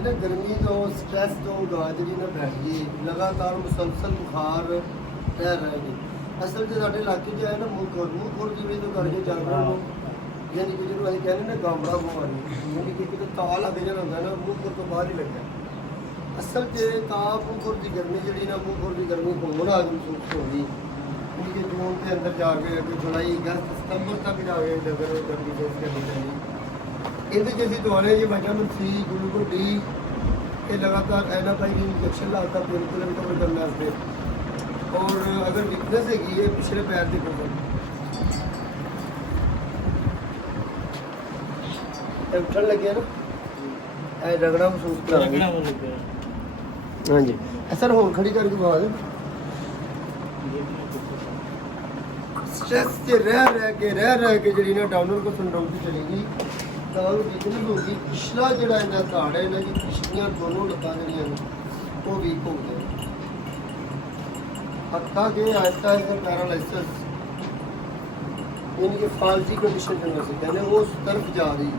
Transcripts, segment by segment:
ना गर्मी तो स्ट्रेस तो गाज जी ना बैठ गई लगातार मुसलसल बुखार रह रहेगी असल जो साढ़े इलाके च है ना मूँह खुर जिमें तो करके जानवर यानी कि जो असं कहने ना गामड़ा बीमारी यानी कि कितने ता लग जाना होंगे ना मूँह खुर तो बाहर ही लगे असल च ता मूँह खुर की गर्मी जी ना मूँह खुर की गर्मी होने आ महसूस हो गई यानी कि जून के अंदर जाके जुलाई अगस्त सितंबर तक जाके डगर गर्मी फेस करनी चाहिए ਇਹਦੇ ਚ ਅਸੀਂ ਦਵਾਰੇ ਜੀ ਵਿਟਾਮਿਨ ਸੀ ਗਲੂਕੋਨ ਡੀ ਇਹ लगातार एनापाइन इंजेक्शन लाता पेन किलर कवर करने वास्ते और अगर वीकनेस हैगी है पिछले पैर की कोई उठन लगे ना ए रगड़ा महसूस करांगे हाँ जी सर होल खड़ी करके बात स्ट्रेस से रह के जी ना डाउनर को सिंड्रोम से चलेगी वीकनेस होगी पिछला जोड़ा इन्हें कार्ड है इन्हें की पिछलियाँ दोनों लत्तां जड़ियां वो वीक हो गए हत्ता के आहिस्ता आहिस्ता पैरालिसिस यानी कि फालजी कंडीशन चलना से कहने वो उस तरफ जा रही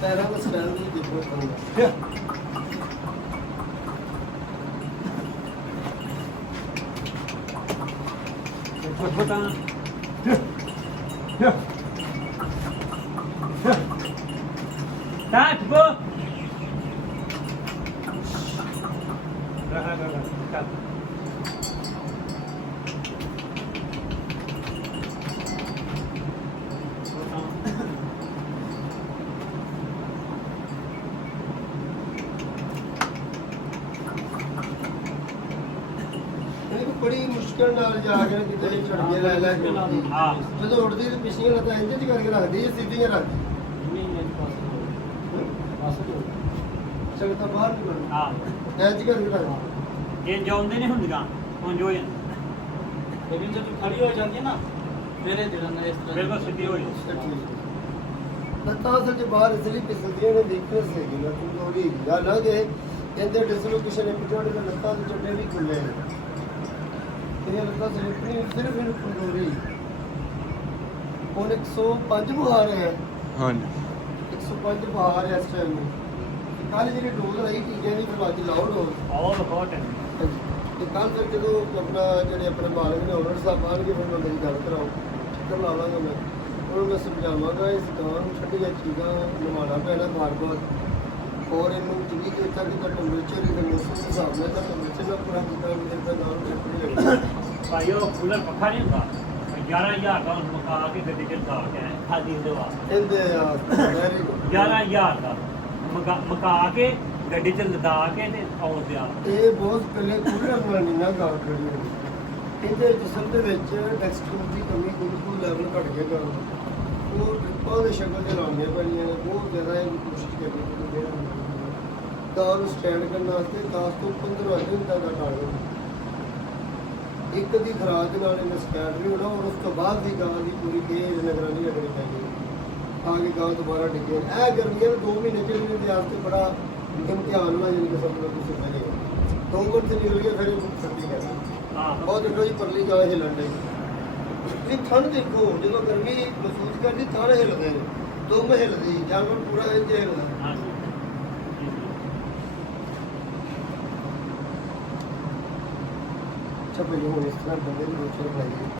पैरा का स्टैंड भी देखना पड़ेगा Taat po. बड़ी मुश्किल नाल जाके किते छड़के लै लै के जो उड़दी ते पिछलियां लत्तां इंज च करके रखदी है सीधियां रखदी चलता बाहर निकल हां इंज करके रखदी ये जाਉਂਦੇ ਨਹੀਂ ਹੁੰਦੀਆਂ ਹੁਣ ਜੋ लेकिन जब खड़ी हो जाती है ना मेरे दिल में इस तरह ਬਿਲਕੁਲ ਸਿੱਧੀ ਹੋ ਜਾਂਦੀ लत्तां असल च बाहर इसलिए फिसलदियां ने वीकनेस है कि ना कमजोरी या ना कि कहते डिसलोकेशन एपिसोड में लत्तां दे चड्डे भी खुले हैं ये लत्तां सिर्फ कमजोरी और 105 बुखार है हाँ 105 बुखार है इस टाइम में कल जी डोज लाई टीके की फिर अज लाओ डोज ਬਹੁਤ ਬਹੁਤ ਹੈ तो कल फिर जो अपना जो अपने मालिक ने ओनर साहब आएंगे फिर मैं मेरी गल कराओ चक्कर ला लाँगा मैं उन्होंने मैं समझावगा इस गां छड्डियां चीज़ां नवाना पैना बार बार और इनू जिंदगी के तक टेम्परेचर के मौसम के हिसाब से टेम्परेचर का पूरा कितना मेरे नाम छड्डी लगी ਭਾਈ ਉਹ ਕੂਲਰ ਪੱਖਾ ਨਹੀਂ ਹੁੰਦਾ 11000 ਦਾ ਮੁਕਾ ਕੇ ਗੱਡੀ ਚ ਲਾ ਕੇ ਆਏ ਖਾਦੀ ਦੇ ਵਾ इनदे वेरी गुड 11000 ਦਾ ਮੁਕਾ ਕੇ ਗੱਡੀ ਚ ਲਦਾ ਕੇ ਤੇ ਆਉਣ ਦਿਆ ਇਹ ਬਹੁਤ ਪਹਿਲੇ ਕੂਲਰ ਨਾਲ ਨਹੀਂ ਨਾ ਗੱਲ ਖੜੀ ਹੋਈ ਇਹਦੇ ਜਿਸਮ ਦੇ ਵਿੱਚ ਡੈਕਸਟਰੋਜ਼ ਦੀ ਕਮੀ ਬਿਲਕੁਲ ਲੈਵਲ ਘਟ ਗਿਆ ਉਹ ਡ੍ਰਿਪਾਂ ਦੇ ਸ਼ਕਲ ਤੇ ਲਾਉਣੀਆਂ ਪੈਣੀਆਂ ਨੇ ਬਹੁਤ ਜ਼ਿਆਦਾ ਇਹ ਕੋਸ਼ਿਸ਼ ਕਰਨੀ ਪੈਂਦੀ ਹੈ ਕਾਰ ਨੂੰ ਸਟੈਂਡ ਕਰਨ ਵਾਸਤੇ 10 ਤੋਂ 15 ਦਿਨ ਦਾ ਟਾਰਗੇਟ ਇੱਕ ਦੀ ਖੁਰਾਕ ਨਾਲ ਇਹਨੇ ਸਟੈਂਡ ਨਹੀਂ ਹੋਣਾ ਔਰ ਉਸ ਤੋਂ ਬਾਅਦ ਦੀ ਗਾਂ ਦੀ ਪੂਰੀ ਕੇਜ ਨਿਗਰਾਨੀ ਰੱਖਣੀ ਪੈਂਦੀ ਹੈ ਤਾਂ ਕਿ ਗਾਂ ਦੁਬਾਰਾ ਡਿੱਗੇ ਇਹ ਗਰਮੀਆਂ ਦੇ 2 ਮਹੀਨੇ ਚ ਇਹਦੇ ਵਾਸਤੇ ਬੜਾ ਇਮਤਿਹਾਨ ਨਾਲ ਜਿੰਨੇ ਸਭ ਨੂੰ ਤੁਸੀਂ ਮਿਲੇ 2 ਮਿੰਟ ਤੇ ਨਿਕਲ ਗਿਆ ਫਿਰ ਸਰਦੀ ਕਰਦਾ ਹਾਂ ਬਹੁਤ ਦੇਖੋ ਜੀ ਪਰਲੀ ਗਾਂ ਹਿੱਲਣ ਡਈ ਇਹ ਠੰਡ ਦੇਖੋ ਜਦੋਂ ਗਰਮੀ ਮਹਿਸੂਸ ਕਰਦੀ ਤਾਂ ਹਿੱਲਦੇ ਨੇ ਦੋ ਮੈਂ ਹਿੱਲਦੀ ਜਾਨਵਰ ਪੂਰਾ ਇੰਜ ਹਿੱਲਦਾ ਹਾਂ ਅੱਛਾ ਭਈ ਹੁਣ ਇਸ ਤਰ੍ਹਾਂ ਬੰਦੇ ਨੂੰ ਰੋਚ ਰਖਾਈਏ